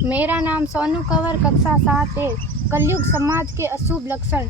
मेरा नाम सोनू कंवर, कक्षा 7 है। कलयुग समाज के अशुभ लक्षण।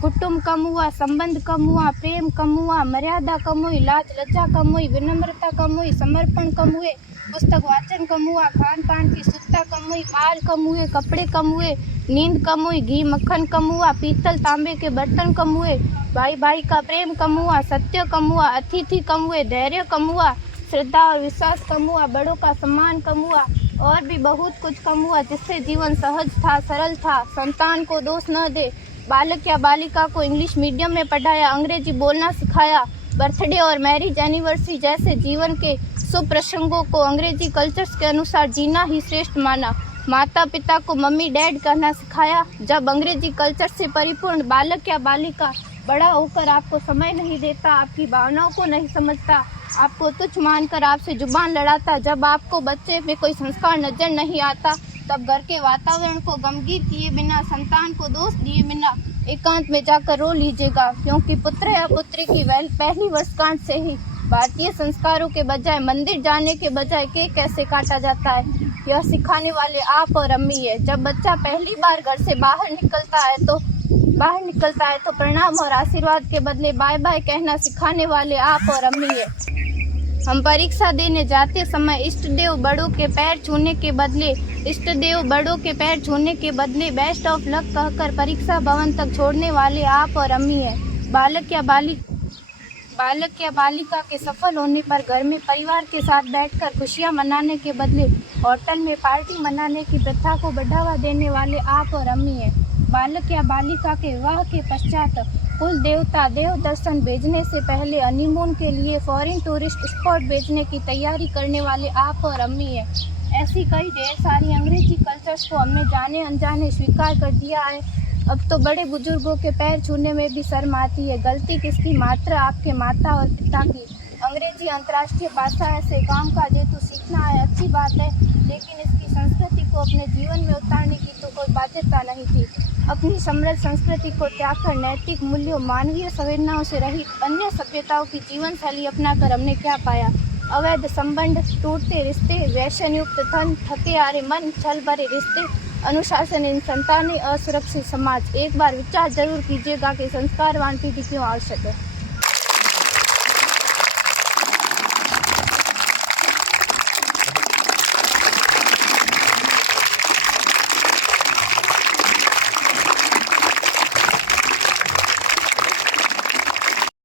कुटुंब कम हुआ, संबंध कम हुआ, प्रेम कम हुआ, मर्यादा कम हुई, लाज लज्जा कम हुई, विनम्रता कम हुई, समर्पण कम हुए, पुस्तक वाचन कम हुआ, खान पान की शुद्धता कम हुई, बाल कम हुए, कपड़े कम हुए, नींद कम हुई, घी मक्खन कम हुआ, पीतल तांबे के बर्तन कम हुए, भाई भाई का प्रेम कम हुआ, सत्य कम हुआ, अतिथि कम हुए, धैर्य कम हुआ, श्रद्धा और विश्वास कम हुआ, बड़ों का सम्मान कम हुआ और भी बहुत कुछ कम हुआ जिससे जीवन सहज था, सरल था। संतान को दोष न दे। बालक या बालिका को इंग्लिश मीडियम में पढ़ाया, अंग्रेजी बोलना सिखाया, बर्थडे और मैरिज एनिवर्सरी जैसे जीवन के शुभ प्रसंगों को अंग्रेजी कल्चर्स के अनुसार जीना ही श्रेष्ठ माना। माता पिता को मम्मी डैड कहना सिखाया। जब अंग्रेजी कल्चर से परिपूर्ण बालक या बालिका बड़ा होकर आपको समय नहीं देता, आपकी भावनाओं को नहीं समझता, आपको तुच्छ मानकर आपसे जुबान लड़ाता, जब आपको बच्चे में कोई संस्कार नजर नहीं आता, तब घर के वातावरण को गमगीन किए बिना, संतान को दोष दिए बिना एकांत में जाकर रो लीजिएगा, क्योंकि पुत्र या पुत्री की पहली वर्षगांठ से ही भारतीय संस्कारों के बजाय, मंदिर जाने के बजाय केक कैसे काटा जाता है, यह सिखाने वाले आप और अम्मी है। जब बच्चा पहली बार घर से बाहर निकलता है तो प्रणाम और आशीर्वाद के बदले बाय बाय कहना सिखाने वाले आप और अम्मी है। हम परीक्षा देने जाते समय इष्ट देव बड़ों के पैर छूने के बदले बेस्ट ऑफ लक कहकर परीक्षा भवन तक छोड़ने वाले आप और अम्मी है। बालक या बालिका के सफल होने पर घर में परिवार के साथ बैठकर खुशियां मनाने के बदले होटल में पार्टी मनाने की प्रथा को बढ़ावा देने वाले आप और अम्मी है। बालक या बालिका के विवाह के पश्चात कुल देवता देव दर्शन भेजने से पहले हनीमून के लिए फॉरेन टूरिस्ट स्पॉट भेजने की तैयारी करने वाले आप और अम्मी है। ऐसी कई ढेर सारी अंग्रेजी कल्चर्स को हमने जाने अनजाने स्वीकार कर दिया है। अब तो बड़े बुजुर्गों के पैर छूने में भी शर्म आती है। गलती किसकी? मात्र आपके माता और पिता की। अंग्रेजी अंतर्राष्ट्रीय भाषा है, से काम काज हेतु सीखना है, अच्छी बात है, लेकिन इसकी संस्कृति को अपने जीवन में उतारने की तो कोई बाध्यता नहीं थी। अपनी समृद्ध संस्कृति को त्याग कर नैतिक मूल्यों, मानवीय संवेदनाओं से रहित अन्य सभ्यताओं की जीवन शैली अपनाकर हमने क्या पाया? अवैध संबंध, टूटते रिश्ते, व्यसन युक्त धन, थके हारे मन, छल भरे रिश्ते, अनुशासनहीन संतानें, असुरक्षित समाज। एक बार विचार जरूर कीजिएगा कि संस्कारवान पीढ़ी क्यों आवश्यक है।